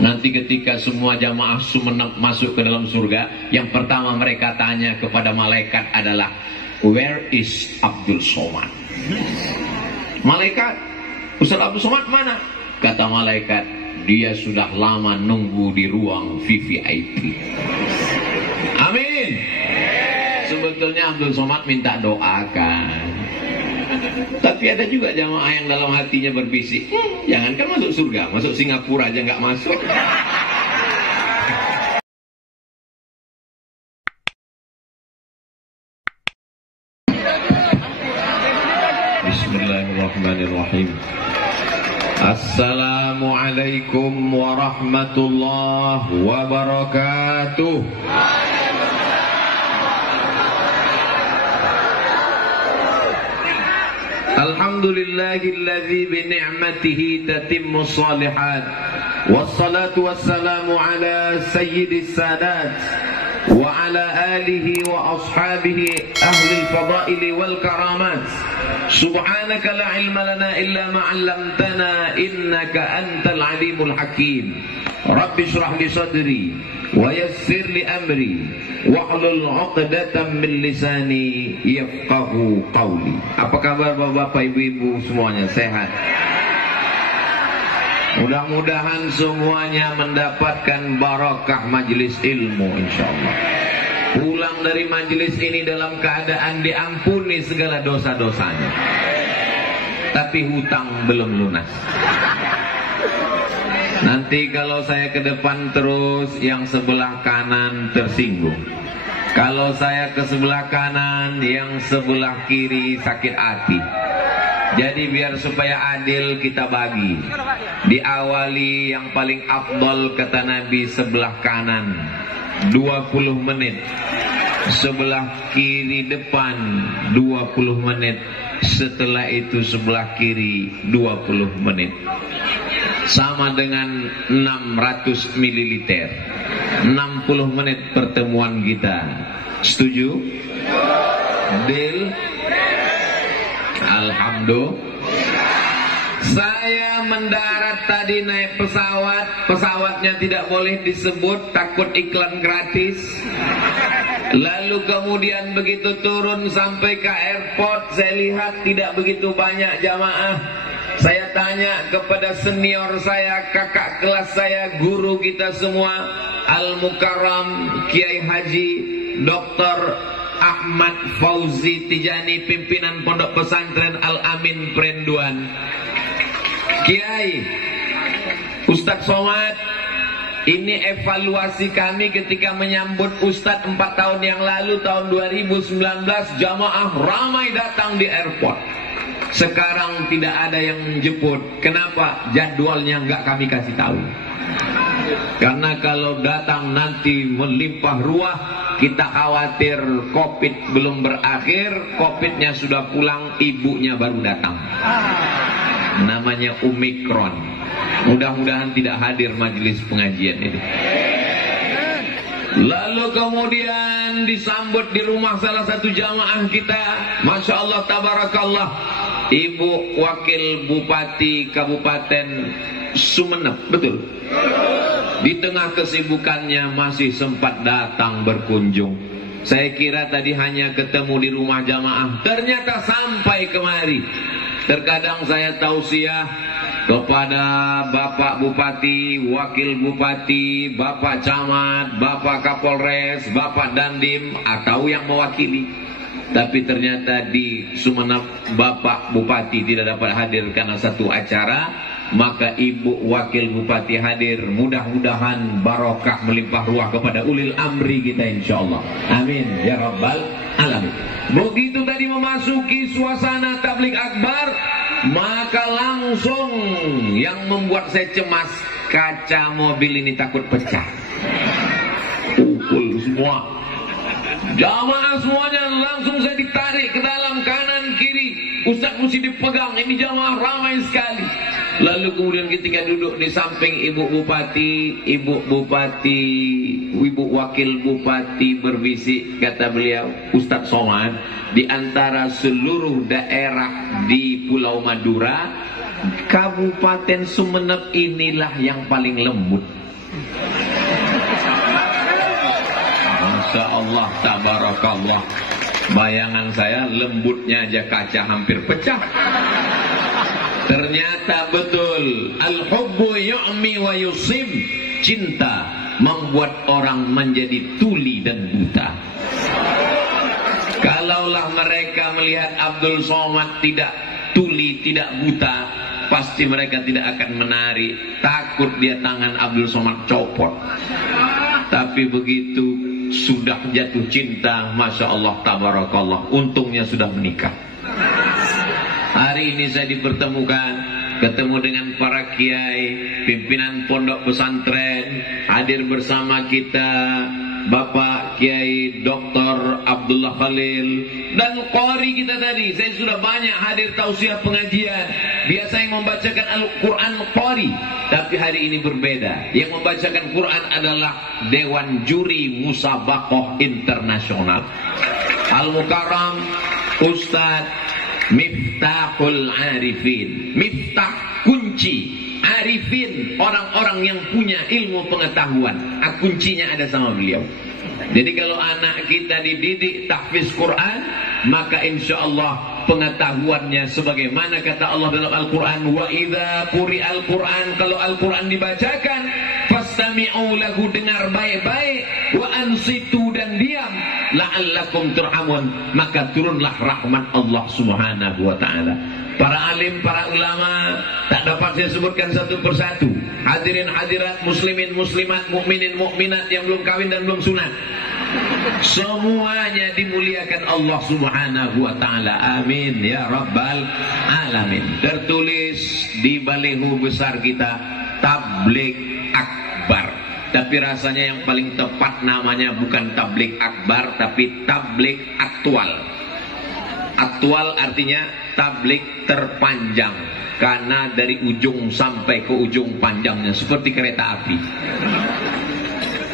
Nanti ketika semua jamaah Sumeneb masuk ke dalam surga, yang pertama mereka tanya kepada malaikat adalah, where is Abdul Somad? Malaikat, Ustaz Abdul Somad mana? Kata malaikat, dia sudah lama nunggu di ruang VVIP. Amin. Sebetulnya Abdul Somad minta doakan, tapi ada juga jamaah yang dalam hatinya berbisik, jangankan masuk surga, masuk Singapura aja nggak masuk. Bismillahirrahmanirrahim. Assalamualaikum warahmatullahi wabarakatuh. Alhamdulillahilladzi bi ni'matihi tatimmu shalihat. Wassalatu wassalamu ala sayyidis sadat wa ala alihi wa ashabihi ahli al-fadaili wal karamat. Subhanaka la ilma lana illa ma 'allamtana innaka antal alimul hakim. Rabbi shrah li sadri wa yassir li amri wahlul 'uqdatam min lisani yafqahu qawli. Apa kabar Bapak Ibu-ibu semuanya, sehat? Mudah-mudahan semuanya mendapatkan barakah majelis ilmu insyaallah. Pulang dari majelis ini dalam keadaan diampuni segala dosa-dosanya, tapi hutang belum lunas. Nanti kalau saya ke depan terus, yang sebelah kanan tersinggung. Kalau saya ke sebelah kanan, yang sebelah kiri sakit hati. Jadi biar supaya adil kita bagi. Diawali yang paling afdol kata Nabi sebelah kanan 20 menit. Sebelah kiri depan 20 menit. Setelah itu sebelah kiri 20 menit. Sama dengan 600 mililiter. 60 menit pertemuan kita. Setuju? Deal? Alhamdulillah. Saya mendarat tadi naik pesawat. Pesawatnya tidak boleh disebut, takut iklan gratis. Lalu kemudian begitu turun sampai ke airport, saya lihat tidak begitu banyak jamaah. Saya tanya kepada senior saya, kakak kelas saya, guru kita semua, Al-Mukarram Kiai Haji Dr. Ahmad Fauzi Tijani, pimpinan Pondok Pesantren Al-Amin Perenduan. Kiai, Ustadz Somad, ini evaluasi kami ketika menyambut Ustadz 4 tahun yang lalu, tahun 2019, jamaah ramai datang di airport. Sekarang tidak ada yang menjemput. Kenapa? Jadwalnya nggak kami kasih tahu. Karena kalau datang nanti melimpah ruah, kita khawatir COVID belum berakhir, COVID-nya sudah pulang, ibunya baru datang. Namanya Omikron. Mudah-mudahan tidak hadir majelis pengajian ini. Lalu kemudian disambut di rumah salah satu jamaah kita, Masya Allah, Tabarakallah, Ibu Wakil Bupati Kabupaten Sumeneb, betul? Di tengah kesibukannya masih sempat datang berkunjung. Saya kira tadi hanya ketemu di rumah jamaah, ternyata sampai kemari. Terkadang saya tausiah kepada Bapak Bupati, Wakil Bupati, Bapak Camat, Bapak Kapolres, Bapak Dandim, atau yang mewakili. Tapi ternyata di Sumeneb Bapak Bupati tidak dapat hadir karena satu acara. Maka Ibu Wakil Bupati hadir. Mudah-mudahan barokah melimpah ruah kepada ulil amri kita insyaallah. Amin ya rabbal alamin. Begitu tadi memasuki suasana tabligh akbar, maka langsung yang membuat saya cemas, kaca mobil ini takut pecah. Pukul semua. Jamaah semuanya langsung saya ditarik ke dalam, kanan kiri. Ustaz mesti dipegang, ini jamaah ramai sekali. Lalu kemudian ketika duduk di samping Ibu Bupati, Ibu Wakil Bupati berbisik, kata beliau, Ustaz Somad, di antara seluruh daerah di Pulau Madura, Kabupaten Sumeneb inilah yang paling lembut. Masya Allah, tabarakallah. Bayangan saya lembutnya aja kaca hampir pecah. Ternyata betul. Al-hubbu yu'mi wa yusib. Cinta membuat orang menjadi tuli dan buta. Kalaulah mereka melihat Abdul Somad tidak tuli, tidak buta, pasti mereka tidak akan menari. Takut dia tangan Abdul Somad copot. Tapi begitu sudah jatuh cinta, Masya Allah, tabarakallah, untungnya sudah menikah. Hari ini saya dipertemukan, ketemu dengan para kiai, pimpinan pondok pesantren. Hadir bersama kita Bapak Kiai Dr. Abdullah Khalil dan qari kita tadi. Saya sudah banyak hadir tausiah pengajian. Biasa yang membacakan Al-Quran qari, tapi hari ini berbeda. Yang membacakan Quran adalah Dewan Juri Musabaqah Internasional. Al-Mukarram Ustaz Miftahul Arifin. Miftah, kunci. Arifin, orang-orang yang punya ilmu pengetahuan. Kuncinya ada sama beliau. Jadi kalau anak kita dididik tahfiz Quran, maka insya Allah pengetahuannya sebagaimana kata Allah dalam Al-Quran, wa idza quri'al Quran, kalau Al-Quran dibacakan, fastami'u lahu, dengar baik-baik, wa ansitu, dan diam, la'allakum turhamun, maka turunlah rahmat Allah Subhanahu wa ta'ala. Para alim, para ulama, tak dapat saya sebutkan satu persatu. Hadirin hadirat, muslimin muslimat, mukminin mukminat yang belum kawin dan belum sunat, semuanya dimuliakan Allah Subhanahu wa ta'ala. Amin ya rabbal alamin. Tertulis di baliho besar kita, Tabligh Akbar. Tapi rasanya yang paling tepat namanya bukan Tabligh Akbar, tapi Tabligh Aktual. Aktual artinya tabligh terpanjang, karena dari ujung sampai ke ujung panjangnya seperti kereta api.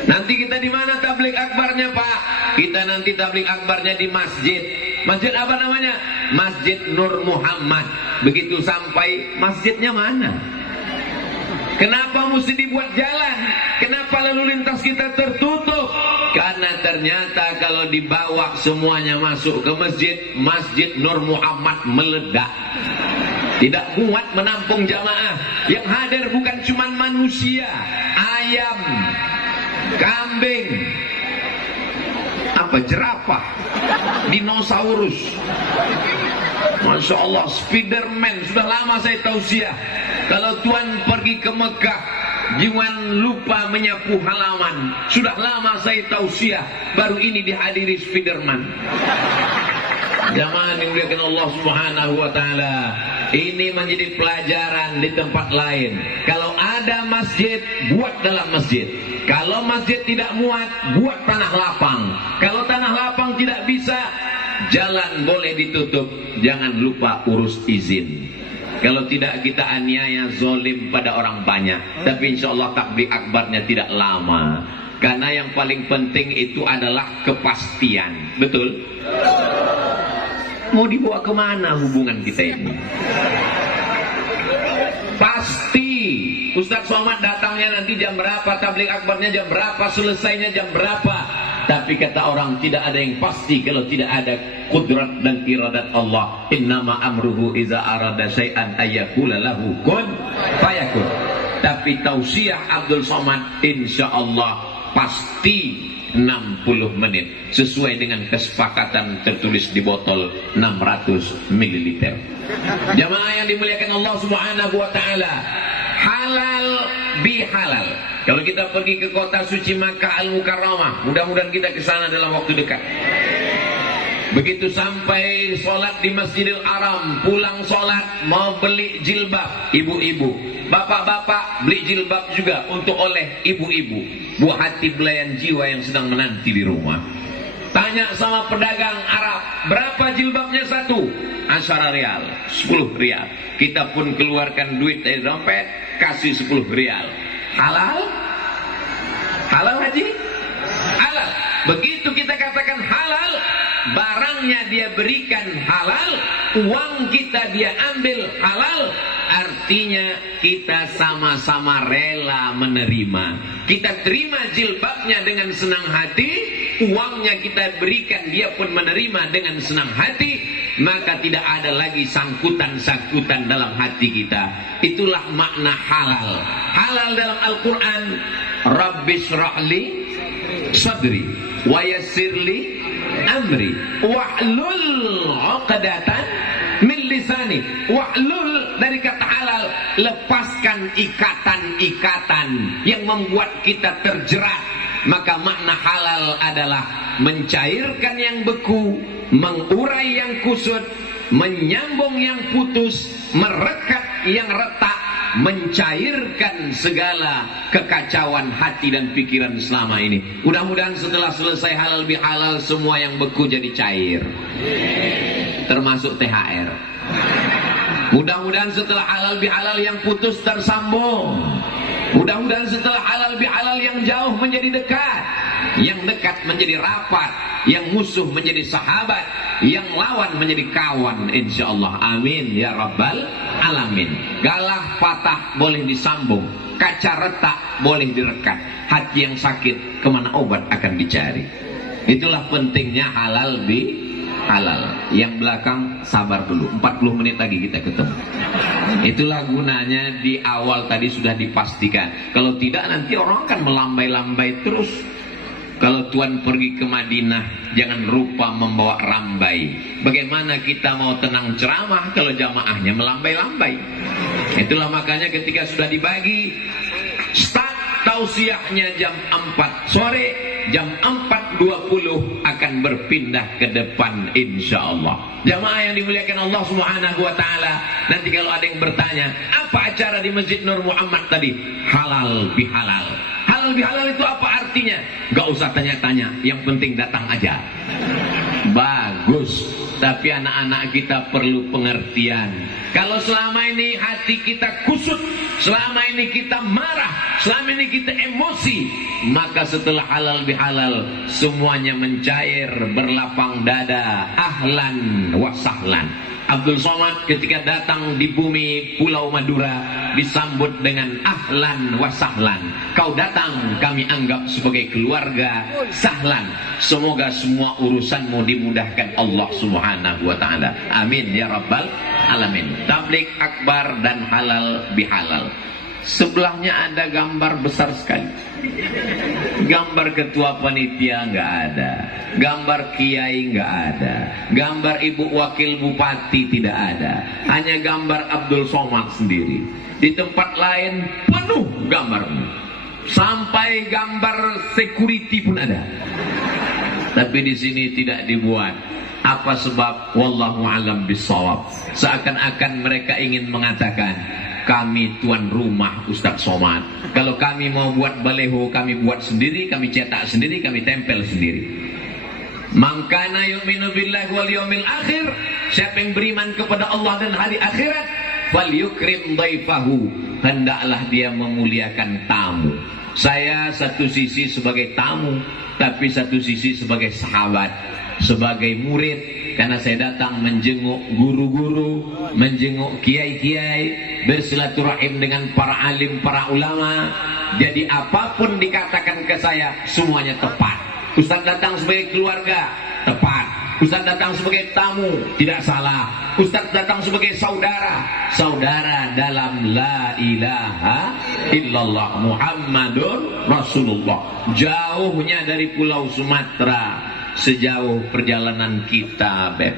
Nanti kita di mana tabligh akbarnya, Pak? Kita nanti tabligh akbarnya di masjid. Masjid apa namanya? Masjid Nur Muhammad. Begitu sampai, masjidnya mana? Kenapa mesti dibuat jalan? Kenapa lalu lintas kita tertutup? Karena ternyata kalau dibawa semuanya masuk ke masjid, Masjid Nur Muhammad meledak. Tidak kuat menampung jamaah. Yang hadir bukan cuma manusia, ayam, kambing, jerapah, dinosaurus. Masya Allah, Spiderman. Sudah lama saya tausiah, kalau Tuhan pergi ke Mekah, jangan lupa menyapu halaman. Sudah lama saya tausiah, baru ini dihadiri Spiderman. Jamaah yang dimuliakan Allah Subhanahu wa ta'ala, ini menjadi pelajaran di tempat lain. Kalau ada masjid, buat dalam masjid. Kalau masjid tidak muat, buat tanah lapang. Kalau tanah lapang tidak bisa, jalan boleh ditutup. Jangan lupa urus izin. Kalau tidak, kita aniaya, zolim pada orang banyak. Tapi insya Allah takbir akbarnya tidak lama. Karena yang paling penting itu adalah kepastian. Betul? Mau dibawa kemana hubungan kita ini? Pasti. Ustaz Somad datangnya nanti jam berapa, tabligh akbarnya jam berapa, selesainya jam berapa. Tapi kata orang, tidak ada yang pasti kalau tidak ada kudrat dan iradat Allah. Innama amruhu iza arada syai'an ayyakula lahu kun fayakun. Tapi tausiah Abdul Somad insya Allah pasti 60 menit sesuai dengan kesepakatan tertulis di botol 600 ml. Jamaah yang dimuliakan Allah Subhanahu wa ta'ala, halal bihalal. Kalau kita pergi ke kota suci Makkah Al-Mukarramah, mudah-mudahan kita ke sana dalam waktu dekat. Begitu sampai sholat di Masjidil Haram, pulang sholat mau beli jilbab, ibu-ibu, bapak-bapak beli jilbab juga untuk oleh ibu-ibu, buah hati belayan jiwa yang sedang menanti di rumah. Tanya sama pedagang Arab, berapa jilbabnya satu? 10 rial, 10 rial. Kita pun keluarkan duit dari dompet, kasih 10 rial. Halal? Halal haji? Halal. Begitu kita katakan halal, barangnya dia berikan halal, uang kita dia ambil halal, artinya kita sama-sama rela menerima. Kita terima jilbabnya dengan senang hati, uangnya kita berikan, dia pun menerima dengan senang hati, maka tidak ada lagi sangkutan-sangkutan dalam hati kita. Itulah makna halal. Halal dalam Al-Quran, Rabbishrahli sadri wa yassirli amri wahlul 'uqdatan min lisani. Wahlul dari kata halal, lepaskan ikatan-ikatan yang membuat kita terjerat. Maka makna halal adalah mencairkan yang beku, mengurai yang kusut, menyambung yang putus, merekat yang retak, mencairkan segala kekacauan hati dan pikiran selama ini. Mudah-mudahan setelah selesai halal bihalal, semua yang beku jadi cair, termasuk THR. Mudah-mudahan setelah halal bihalal yang putus tersambung. Mudah-mudahan setelah halal bihalal yang jauh menjadi dekat, yang dekat menjadi rapat, yang musuh menjadi sahabat, yang lawan menjadi kawan, insyaallah. Amin ya rabbal alamin. Galah patah boleh disambung, kaca retak boleh direkat, hati yang sakit kemana obat akan dicari. Itulah pentingnya halal bihalal. Yang belakang sabar dulu, 40 menit lagi kita ketemu. Itulah gunanya di awal tadi sudah dipastikan. Kalau tidak nanti orang akan melambai-lambai terus. Kalau Tuhan pergi ke Madinah, jangan lupa membawa rambai. Bagaimana kita mau tenang ceramah kalau jamaahnya melambai-lambai? Itulah makanya ketika sudah dibagi, start tausiahnya jam 4 sore, jam 4.20 akan berpindah ke depan insyaallah. Jamaah yang dimuliakan Allah Subhanahu wa taala, nanti kalau ada yang bertanya, apa acara di Masjid Nur Muhammad tadi? Halal bihalal. Halal bihalal itu apa artinya? Gak usah tanya-tanya, yang penting datang aja. Bagus. Tapi anak-anak kita perlu pengertian. Kalau selama ini hati kita kusut, selama ini kita marah, selama ini kita emosi, maka setelah halal bihalal semuanya mencair, berlapang dada. Ahlan wa sahlan. Abdul Somad ketika datang di bumi Pulau Madura disambut dengan ahlan wa sahlan. Kau datang, kami anggap sebagai keluarga. Sahlan, semoga semua urusanmu dimudahkan Allah Subhanahu wa taala. Amin ya rabbal alamin. Tabligh akbar dan halal bihalal. Sebelahnya ada gambar besar sekali. Gambar ketua panitia nggak ada, gambar kiai nggak ada, gambar ibu wakil bupati tidak ada, hanya gambar Abdul Somad sendiri. Di tempat lain penuh gambarmu, sampai gambar security pun ada. Tapi di sini tidak dibuat. Apa sebab? Wallahu alam bissawab. Seakan-akan mereka ingin mengatakan, kami tuan rumah Ustaz Somad. Kalau kami mau buat baleho, kami buat sendiri, kami cetak sendiri, kami tempel sendiri. Man kana yu'minu billahi wal yawmil akhir, siapa yang beriman kepada Allah dan hari akhirat, falyukrim dhaifahu, hendaklah dia memuliakan tamu. Saya satu sisi sebagai tamu, tapi satu sisi sebagai sahabat, sebagai murid. Karena saya datang menjenguk guru-guru, menjenguk kiai-kiai, bersilaturahim dengan para alim, para ulama. Jadi apapun dikatakan ke saya, semuanya tepat. Ustaz datang sebagai keluarga, tepat. Ustaz datang sebagai tamu, tidak salah. Ustaz datang sebagai saudara, saudara dalam la ilaha illallah Muhammadur Rasulullah. Jauhnya dari Pulau Sumatera sejauh perjalanan kita, Beb.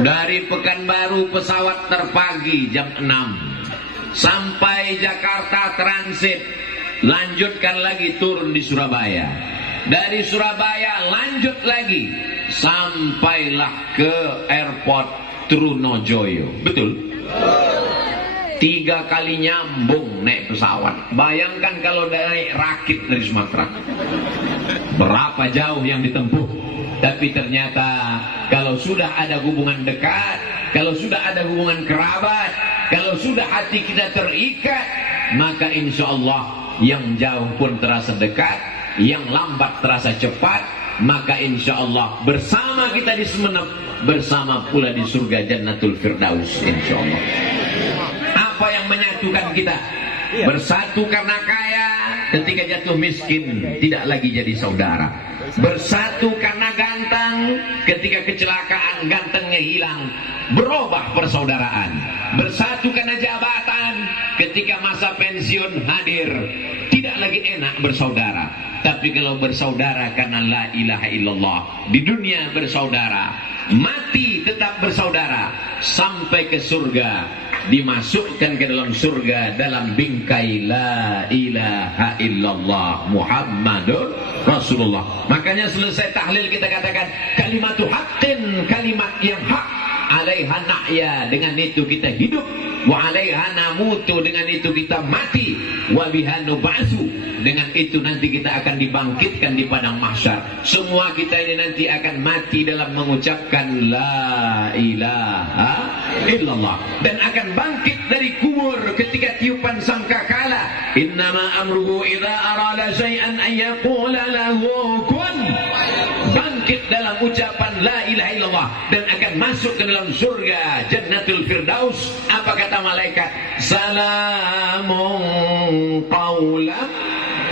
Dari Pekanbaru pesawat terpagi jam 6 sampai Jakarta transit, lanjutkan lagi turun di Surabaya. Dari Surabaya lanjut lagi sampailah ke airport Trunojoyo. Betul? 3 kali nyambung naik pesawat. Bayangkan kalau naik rakit dari Sumatera, berapa jauh yang ditempuh. Tapi ternyata kalau sudah ada hubungan dekat, kalau sudah ada hubungan kerabat, kalau sudah hati kita terikat, maka insya Allah yang jauh pun terasa dekat, yang lambat terasa cepat, maka insya Allah bersama kita di Sumenep, bersama pula di surga Jannatul Firdaus insya Allah. Apa yang menyatukan kita? Bersatu karena kaya, ketika jatuh miskin tidak lagi jadi saudara. Bersatu karena ganteng, ketika kecelakaan gantengnya hilang, berubah persaudaraan. Bersatu karena jabatan, ketika masa pensiun hadir, tidak lagi enak bersaudara. Tapi kalau bersaudara karena la ilaha illallah, di dunia bersaudara, mati tetap bersaudara, sampai ke surga, dimasukkan ke dalam surga dalam bingkai la ilaha illallah Muhammadur Rasulullah. Makanya selesai tahlil kita katakan kalimatu haqqin, kalimat yang hak, alaiha nahya, dengan itu kita hidup, wa alaiha namutu, dengan itu kita mati, wa biha nub'atsu, dengan itu nanti kita akan dibangkitkan di padang mahsyar. Semua kita ini nanti akan mati dalam mengucapkan la ilaha illallah, dan akan bangkit dari kubur ketika tiupan sangkakala. Innama amruhu idza arada syai'an an yaqula lahu kun. Bangkit dalam ucapan la ilaha illallah dan akan masuk ke dalam surga Jannatul Firdaus. Apa kata malaikat? Salamun qaulan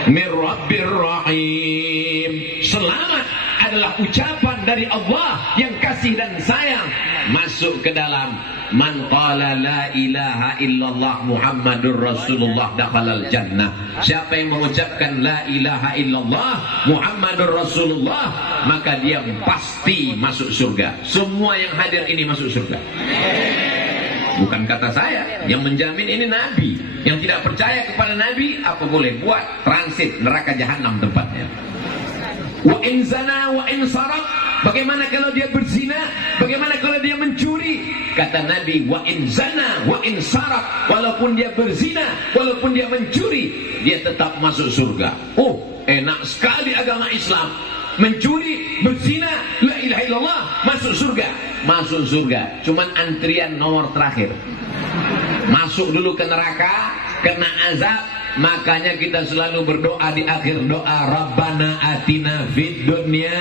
min Rabbir Rahim. Selamat adalah ucapan dari Allah yang kasih dan sayang. Masuk ke dalam man qala la ilaha illallah Muhammadur Rasulullah dakhalal jannah. Siapa yang mengucapkan la ilaha illallah Muhammadur Rasulullah, maka dia pasti masuk surga. Semua yang hadir ini masuk surga. Bukan kata saya, yang menjamin ini Nabi. Yang tidak percaya kepada Nabi, apa boleh buat? Transit neraka jahanam tempatnya. Wa in zana wa in sarak. Bagaimana kalau dia berzina? Bagaimana kalau dia mencuri? Kata Nabi, wa in zana wa in sarak. Walaupun dia berzina, walaupun dia mencuri, dia tetap masuk surga. Oh, enak sekali agama Islam. Mencuri, berzina, la ilaha illallah, masuk surga. Masuk surga. Cuman antrian nomor terakhir. Masuk dulu ke neraka, kena azab. Makanya kita selalu berdoa di akhir doa, Rabbana atina fid dunya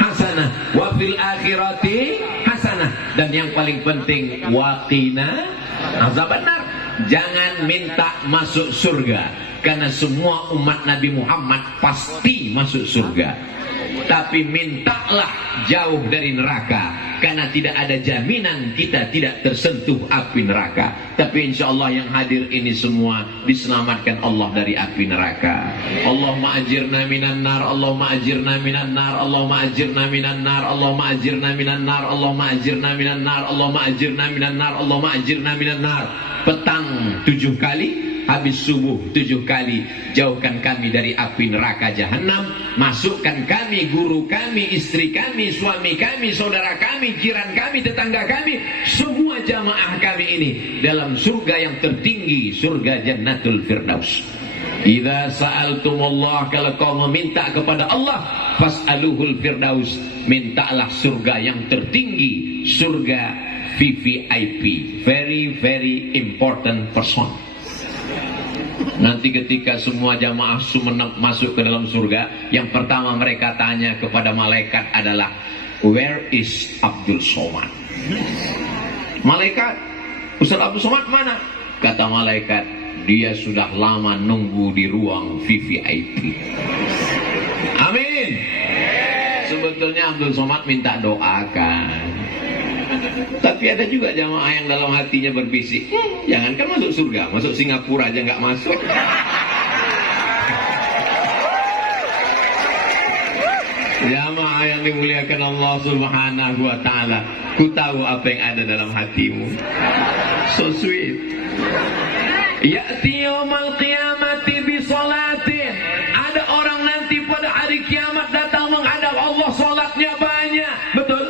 hasanah wa fil akhirati hasanah, dan yang paling penting waqina azabannar. Jangan minta masuk surga, karena semua umat Nabi Muhammad pasti masuk surga. Tapi mintalah jauh dari neraka, karena tidak ada jaminan kita tidak tersentuh api neraka. Tapi insya Allah yang hadir ini semua diselamatkan Allah dari api neraka. Allahumma ajirna minan nar, Allahumma ajirna minan nar, Allahumma ajirna minan nar, Allahumma ajirna minan nar, Allahumma ajirna minan nar, Allahumma ajirna minan nar, Allahumma ajirna minan nar. Petang 7 kali, habis subuh 7 kali. Jauhkan kami dari api neraka jahanam. Masukkan kami, guru kami, istri kami, suami kami, saudara kami, jiran kami, tetangga kami, semua jamaah kami ini dalam surga yang tertinggi, surga Jannatul Firdaus. Idza sa'altumullah, kalau kau meminta kepada Allah, fas'aluhul firdaus, mintalah surga yang tertinggi, surga VVIP, very very important person. Nanti ketika semua jamaah Sumenep masuk ke dalam surga, yang pertama mereka tanya kepada malaikat adalah, where is Abdul Somad? Malaikat, Ustaz Abdul Somad mana? Kata malaikat, dia sudah lama nunggu di ruang VVIP. Amin. Sebetulnya Abdul Somad minta doakan, tapi ada juga jamaah yang dalam hatinya berbisik, jangankan masuk surga, masuk Singapura aja nggak masuk. Jamaah yang dimuliakan Allah Subhanahu wa ta'ala, ku tahu apa yang ada dalam hatimu. So sweet. Ya'ti yaumal qiyamati bi salatin. Ada orang nanti pada hari kiamat datang menghadap Allah, salatnya banyak. Betul?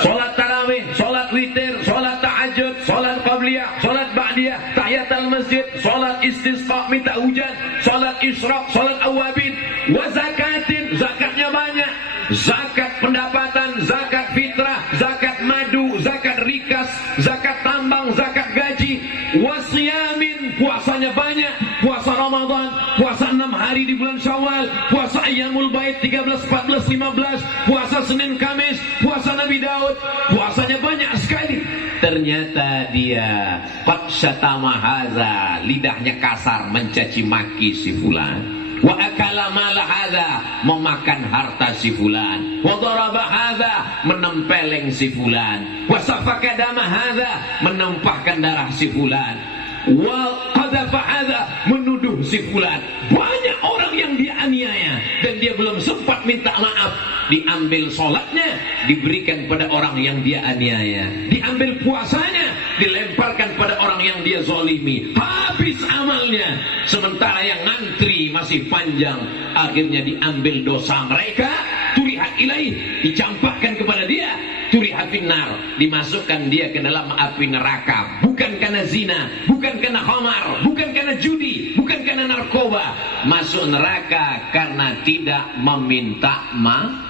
Salat tarawih, salat witir, salat tahajud, salat qabliyah, salat ba'diyah, tahiyatul masjid, salat istisqa minta hujan, salat isyraq, salat awabin, wa zakatin, zakatnya banyak. Zakat pendapatan, zakat fitrah, zakat madu, zakat rikas, zakat tambang, zakat gaji, wasiyamin, puasanya banyak, puasa Ramadan, puasa 6 hari di bulan Syawal, puasa Ayyamul Bait 13, 14, 15, puasa Senin Kamis, puasa Nabi Daud, puasanya banyak sekali. Ternyata dia qad syatama hadza, lidahnya kasar mencaci maki si fulan. Wa akala mala hadza, memakan harta si fulan. Wa daraba hadza, menempeleng si fulan. Wa safaka dama hadza, menumpahkan darah si fulan. Wa qadhafa hadza, menuduh si fulan. Banyak orang yang dianiaya dan dia belum sempat minta maaf. Diambil sholatnya, diberikan pada orang yang dia aniaya. Diambil puasanya, dilemparkan pada orang yang dia zalimi. Habis amalnya, sementara yang ngantri masih panjang. Akhirnya diambil dosa mereka, turihat ilaih, dicampakkan kepada dia, turihat finnar, dimasukkan dia ke dalam api neraka. Bukan karena zina, bukan karena khamar, bukan karena judi, bukan karena narkoba. Masuk neraka karena tidak meminta maaf.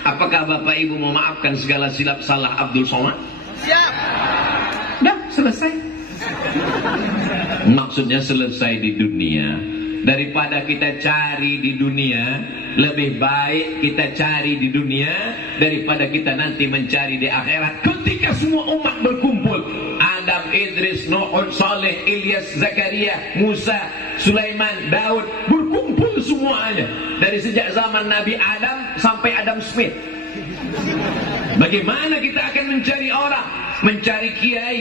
Apakah Bapak Ibu mau maafkan segala silap salah Abdul Somad? Siap. Dah selesai. Maksudnya selesai di dunia. Daripada kita cari di dunia, lebih baik kita cari di dunia daripada kita nanti mencari di akhirat. Ketika semua umat berkumpul, Adam, Idris, Nuh, Saleh, Ilyas, Zakaria, Musa, Sulaiman, Daud, berkumpul semuanya. Dari sejak zaman Nabi Adam sampai Adam Smith. Bagaimana kita akan mencari orang? Mencari kiai.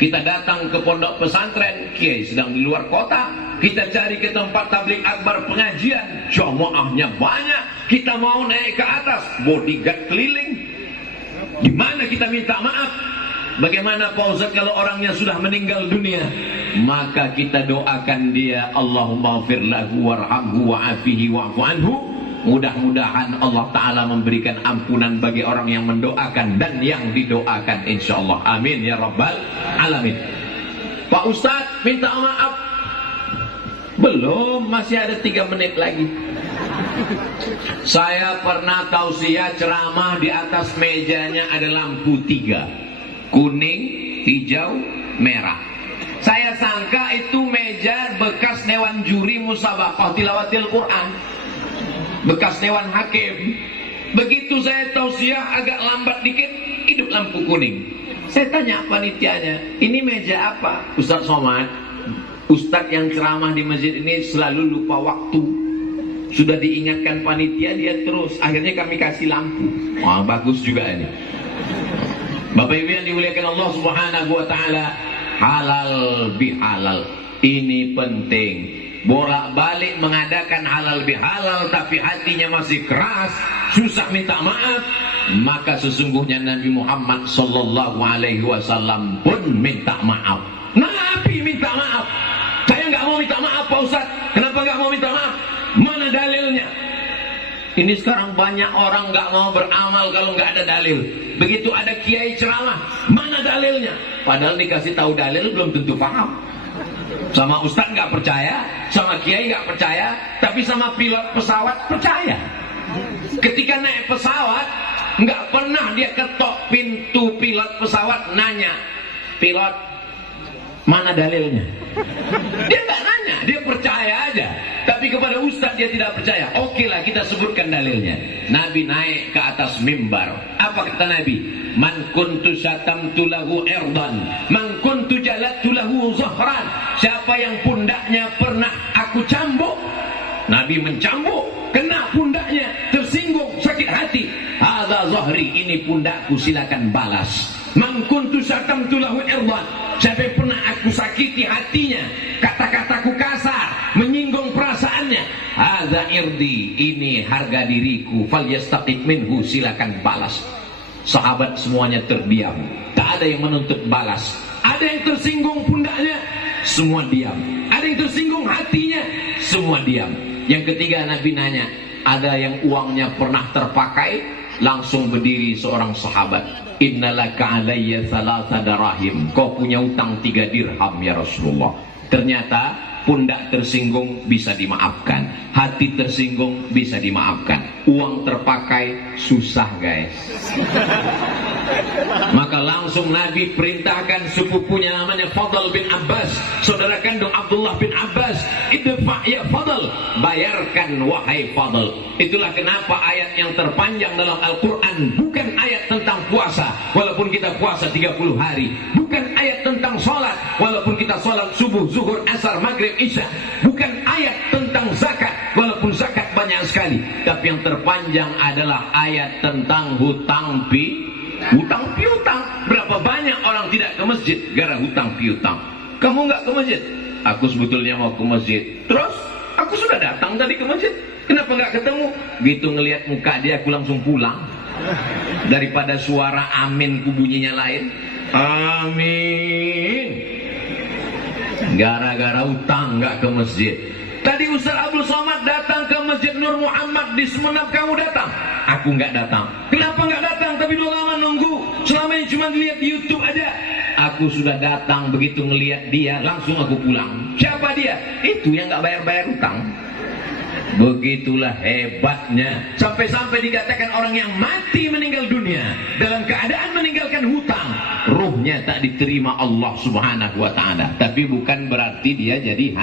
Kita datang ke pondok pesantren, kiai sedang di luar kota. Kita cari ke tempat tabligh akbar pengajian, jamaahnya banyak. Kita mau naik ke atas, bodyguard keliling. Gimana kita minta maaf? Bagaimana Pak Ustaz kalau orangnya sudah meninggal dunia? Maka kita doakan dia, Allahumma ighfir lahu warhamhu wa'afihi wa'fu anhu. Mudah-mudahan Allah Ta'ala memberikan ampunan bagi orang yang mendoakan dan yang didoakan, insyaallah. Amin ya rabbal alamin. Pak Ustaz minta maaf. Belum, masih ada 3 menit lagi. Saya pernah tausiah ceramah, di atas mejanya ada lampu 3, kuning, hijau, merah. Saya sangka itu meja bekas dewan juri musabaqah tilawatil Quran, bekas dewan hakim. Begitu saya tausiah agak lambat dikit, hidup lampu kuning. Saya tanya panitianya, ini meja apa? Ustaz Somad, Ustadz yang ceramah di masjid ini selalu lupa waktu. Sudah diingatkan panitia, dia terus. Akhirnya kami kasih lampu. Wah, bagus juga ini. Bapak Ibu yang dimuliakan Allah Subhanahu wa taala, halal bihalal. Ini penting. Bolak-balik mengadakan halal bihalal tapi hatinya masih keras, susah minta maaf, maka sesungguhnya Nabi Muhammad sallallahu alaihi wasallam pun minta maaf. Nabi minta maaf. Saya nggak mau minta maaf Pak Ustaz. Kenapa nggak mau minta maaf? Mana dalilnya? Ini sekarang banyak orang nggak mau beramal kalau nggak ada dalil. Begitu ada kiai ceramah, mana dalilnya? Padahal dikasih tahu dalil belum tentu paham. Sama Ustaz nggak percaya, sama kiai nggak percaya, tapi sama pilot pesawat percaya. Ketika naik pesawat, nggak pernah dia ketok pintu pilot pesawat nanya, pilot, mana dalilnya? Dia nggak nanya, dia percaya aja. Tapi kepada Ustaz dia tidak percaya. Oke lah, kita sebutkan dalilnya. Nabi naik ke atas mimbar. Apa kata Nabi? Man kuntu syatamtu lahu irdan, man kuntu jalattu lahu zahran. Siapa yang pundaknya pernah aku cambuk, Nabi mencambuk, kena pundaknya, tersinggung, sakit hati. Hadza zahri, ini pundakku, silakan balas. Man kuntu syatamtu lahu irdan, siapa yang pernah aku sakiti hatinya, kata-kataku kasar, menyinggung perasaannya, hadza irdi, ini harga diriku, falyastaqim minhu, silakan balas. Sahabat semuanya terdiam, tak ada yang menuntut balas. Ada yang tersinggung pundaknya, semua diam. Ada yang tersinggung hatinya, semua diam. Yang ketiga Nabi nanya, ada yang uangnya pernah terpakai? Langsung berdiri seorang sahabat, innalaka alayya thalatha darahim, kau punya utang 3 dirham ya Rasulullah. Ternyata pundak tersinggung bisa dimaafkan, hati tersinggung bisa dimaafkan, uang terpakai susah guys. Maka langsung Nabi perintahkan sepupunya namanya Fadl bin Abbas, saudara kandung Abdullah bin Abbas, idfa ya Fadl, bayarkan wahai Fadl. Itulah kenapa ayat yang terpanjang dalam Al-Quran bukan ayat tentang puasa, walaupun kita puasa 30 hari, bukan ayat tentang sholat, walaupun kita sholat subuh, zuhur, asar, maghrib, isya, bukan ayat tentang zakat, walaupun zakat banyak sekali, tapi yang terpanjang adalah ayat tentang hutang piutang. Berapa banyak orang tidak ke masjid gara hutang piutang. Kamu nggak ke masjid? Aku sebetulnya mau ke masjid. Terus aku sudah datang tadi ke masjid. Kenapa nggak ketemu? Gitu ngelihat muka dia aku langsung pulang. Daripada suara amin ku bunyinya lain. Amin. Gara-gara hutang nggak ke masjid. Tadi Ustaz Abdul Somad datang ke Masjid Nur Muhammad di Sumeneb, kamu datang? Aku nggak datang. Kenapa nggak datang? Tapi udah lama nunggu. Selama ini cuma lihat di YouTube aja. Aku sudah datang, begitu ngelihat dia, langsung aku pulang. Siapa dia? Itu yang nggak bayar-bayar hutang. Begitulah hebatnya. Sampai-sampai dikatakan orang yang mati meninggal dunia dalam keadaan meninggalkan hutang, ruhnya tak diterima Allah Subhanahu wa ta'ala. Tapi bukan berarti dia jadi